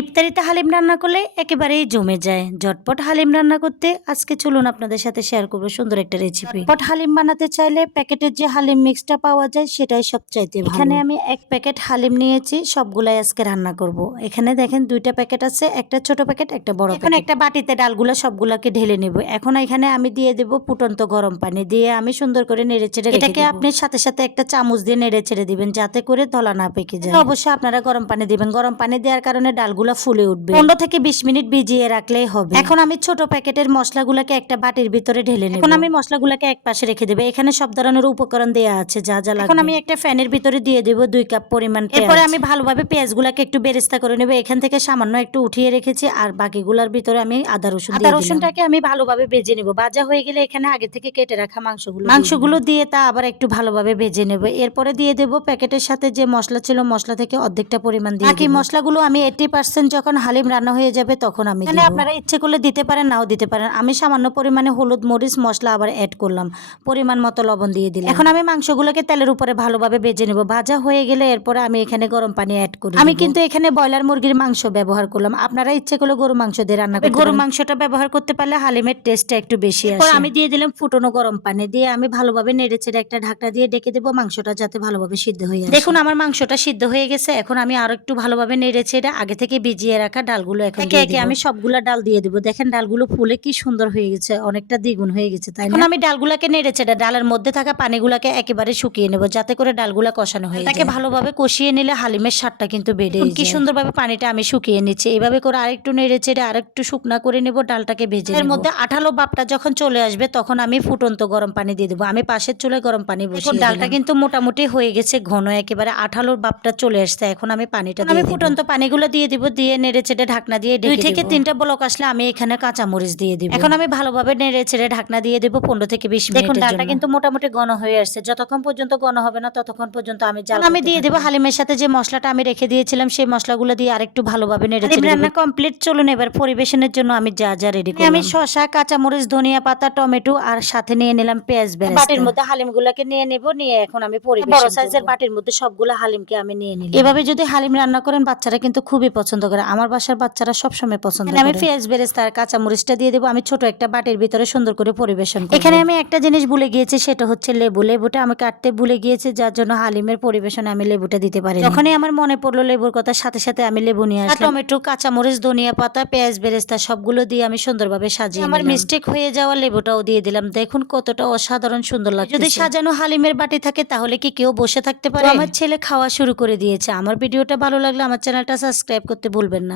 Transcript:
ইফতারিতে হালিম রান্না করলে একেবারেই জমে যায়। ঝটপট হালিম রান্না করতে আজকে চলুন আপনাদের সাথে শেয়ার করবো সুন্দর একটা রেসিপি। ঝটপট হালিম বানাতে চাইলে প্যাকেটের যে হালিম মিক্সটা পাওয়া যায় সেটাই সবচাইতে ভালো। এখানে আমি 1 প্যাকেট হালিম নিয়েছি, সবগুলাই আজকে রান্না করব। এখানে দেখেন 2টা প্যাকেট আছে, একটা ছোট প্যাকেট একটা বড় প্যাকেট। এখন একটা বাটিতে ডালগুলো সবগুলোকে ঢেলে নেব। এখন এখানে আমি দিয়ে দেব ফুটন্ত গরম পানি, দিয়ে আমি সুন্দর করে নেড়েচেড়ে এটাকে আপনি সাথে সাথে একটা চামচ দিয়ে নেড়েচেড়ে দিবেন যাতে করে তলা না পেকে যায়। অবশ্যই আপনারা গরম পানি দিবেন, গরম পানি দেওয়ার কারণে ডালগুলো ফুলে উঠবে। 15 থেকে 20 মিনিট ভিজিয়ে রাখলেই হবে। এখন আমি ছোট প্যাকেটের মশলাগুলোকে একটা বাটির ভিতরে ঢেলে নেব। এখন আমি মশলাগুলোকে এক পাশে রেখে দেব। এখানে সব ধরনের উপকরণ দেয়া আছে যা যা লাগবে। এখন আমি একটা ফ্যানের ভিতরে দিয়ে দেব 2 কাপ পরিমাণ পেঁয়াজ। এরপরে আমি ভালোভাবে পেঁয়াজগুলোকে একটু বেরেস্তা করে নেব। এখান থেকে সামান্য একটু উঠিয়ে রেখেছি, আর বাকিগুলোর ভিতরে আমি আদা রসুনটাকে আমি ভালোভাবে ভেজে নেব। ভাজা হয়ে গেলে এখানে আগে থেকে কেটে রাখা মাংসগুলো দিয়ে তা আবার একটু ভালোভাবে ভেজে নেব। এরপরে দিয়ে দেব প্যাকেটের সাথে যে মশলা ছিল, মশলা থেকে অর্ধেকটা পরিমাণ দিয়ে বাকি মশলাগুলো আমি 80% যখন হালিম রান্না হয়ে যাবে তখন আমি দিব। আপনারা ইচ্ছে করলে দিতে পারেন, নাও দিতে পারেন। আমি সামান্য পরিমাণে হলুদ মরিচ মশলা আবার অ্যাড করলাম, পরিমাণ মতো লবণ দিয়ে দিলাম। এখন আমি মাংসগুলোকে তেলের উপরে ভালোভাবে ভেজে নেব। ভাজা হয়ে গেলে এরপরে আমি এখানে গরম পানি অ্যাড করি। আমি কিন্তু এখানে ব্রয়লার মুরগির মাংস ব্যবহার করলাম, আপনারা ইচ্ছে করলে গরু মাংস দিয়ে রান্না করতে পারেন। গরু মাংসটা ব্যবহার করতে পারলে হালিমের টেস্টটা একটু বেশি আসে। আমি দিয়ে দিলাম ফুটনো গরম পানি, দিয়ে আমি ভালোভাবে নেড়েচেড়ে একটা ঢাকনা দিয়ে ডেকে দেব মাংসটা যাতে ভালোভাবে সিদ্ধ হয়ে আসে। দেখুন আমার মাংসটা সিদ্ধ হয়ে গেছে। এখন আমি আরো একটু ভালোভাবে নেড়েচেড়ে আগে থেকে ভিজিয়ে রাখা ডালগুলো এখন একে একে আমি সবগুলা ডাল দিয়ে দেবো। দেখেন ডালগুলো ফুলে কি সুন্দর হয়ে গেছে, অনেকটা দ্বিগুণ হয়ে গেছে, তাই না? এখন আমি ডালগুলাকে নেড়েচেড়ে ডালের মধ্যে থাকা পানিগুলাকে একেবারে শুকিয়ে নেব যাতে করে ডালগুলা কষানো হয়ে যায়। তাকে ভালোভাবে কষিয়ে নিলে হালিমের স্বাদটা কিন্তু বেড়ে যায়। কি সুন্দরভাবে পানিটা আমি শুকিয়ে নিচ্ছি। এইভাবে করে আরেকটু নেড়েচেড়ে আরেকটু শুকনা করে নেব, ডালটাকে ভেজে এর মধ্যে আঠালো ভাবটা যখন চলে আসবে তখন আমি ফুটন্ত গরম পানি দিয়ে দেবো। আমি পাশের চুলায় গরম পানি বসিয়ে ডালটা কিন্তু মোটামুটি হয়ে গেছে ঘন, একেবারে আঠালোর ভাবটা চলে আসছে। এখন আমি পানিটা দিয়ে ফুটন্ত পানিগুলো দিয়ে দিব, দিয়ে নেড়েচেড়ে ঢাকনা দিয়ে 2 থেকে 3টা ব্লক আসলে আমি এখানে কাঁচা মরিচ দিয়ে দিব। এখন আমি ভালোভাবে নেড়েচেড়ে ঢাকনা দিয়ে দেব 15 থেকে 20 মিনিট। দেখুন ডালটা কিন্তু মোটামুটি ঘন হয়ে আসছে। যতক্ষণ পর্যন্ত ঘন হবে না ততক্ষণ পর্যন্ত আমি জাল আমি দিয়ে দেব হালিমের সাথে যে মশলাটা আমি রেখে দিয়েছিলাম, সেই মশলাগুলো দিয়ে আরেকটু ভালোভাবে নেড়েচেড়ে রান্না কমপ্লিট। চলুন এবার পরিবেশনের জন্য আমি যা যা রেডি করলাম। আমি শসা, কাঁচা মরিচ, ধনিয়া পাতা, টমেটো আর সাথে নিয়ে নিলাম পেঁয়াজ বেরেস্তা। বাটির মধ্যে হালিমগুলোকে নিয়ে নেব, নিয়ে এখন আমি পরিবেশন বড় সাইজের বাটির মধ্যে সবগুলো হালিমকে আমি নিয়ে নিলাম। এভাবে যদি হালিম রান্না করেন বাচ্চারা কিন্তু খুবই পছন্দ করে। আমার বাসার বাচ্চারা সবসময় পছন্দ করে। আমি পেঁয়াজ বেরেস্তা আর কাঁচা মরিচটা দিয়ে দেবো। আমি ছোট একটা বাটির ভিতরে সুন্দর করে পরিবেশন করব। এখানে আমি একটা জিনিস ভুলে গিয়েছি, সেটা হচ্ছে লেবুটা আমি কাটতে ভুলে গিয়েছি, যার জন্য হালিমের পরিবেশনে আমি লেবুটা দিতে পারি। যখনই আমার মনে পড়লো লেবুর কথা, সাথে সাথে আমি লেবু নিয়ে আসলাম। টমেটো, কাঁচা মরিচ, ধনিয়া পাতা, পেঁয়াজ বেরেস্তা সবগুলো দিয়ে আমি সুন্দরভাবে সাজিয়ে আমার মিস্টেক হয়ে যাওয়া লেবুটাও দিয়ে দিলাম। দেখুন কতটা অসাধারণ সুন্দর লাগছে। যদি সাজানো হালিমের বাটি থাকে তাহলে কি কেউ বসে থাকতে পারে? আমার ছেলে খাওয়া শুরু করে দিয়েছে। আমার ভিডিওটা ভালো লাগলে আমার চ্যানেলটা সাবস্ক্রাইব করতে ভুলবেন না।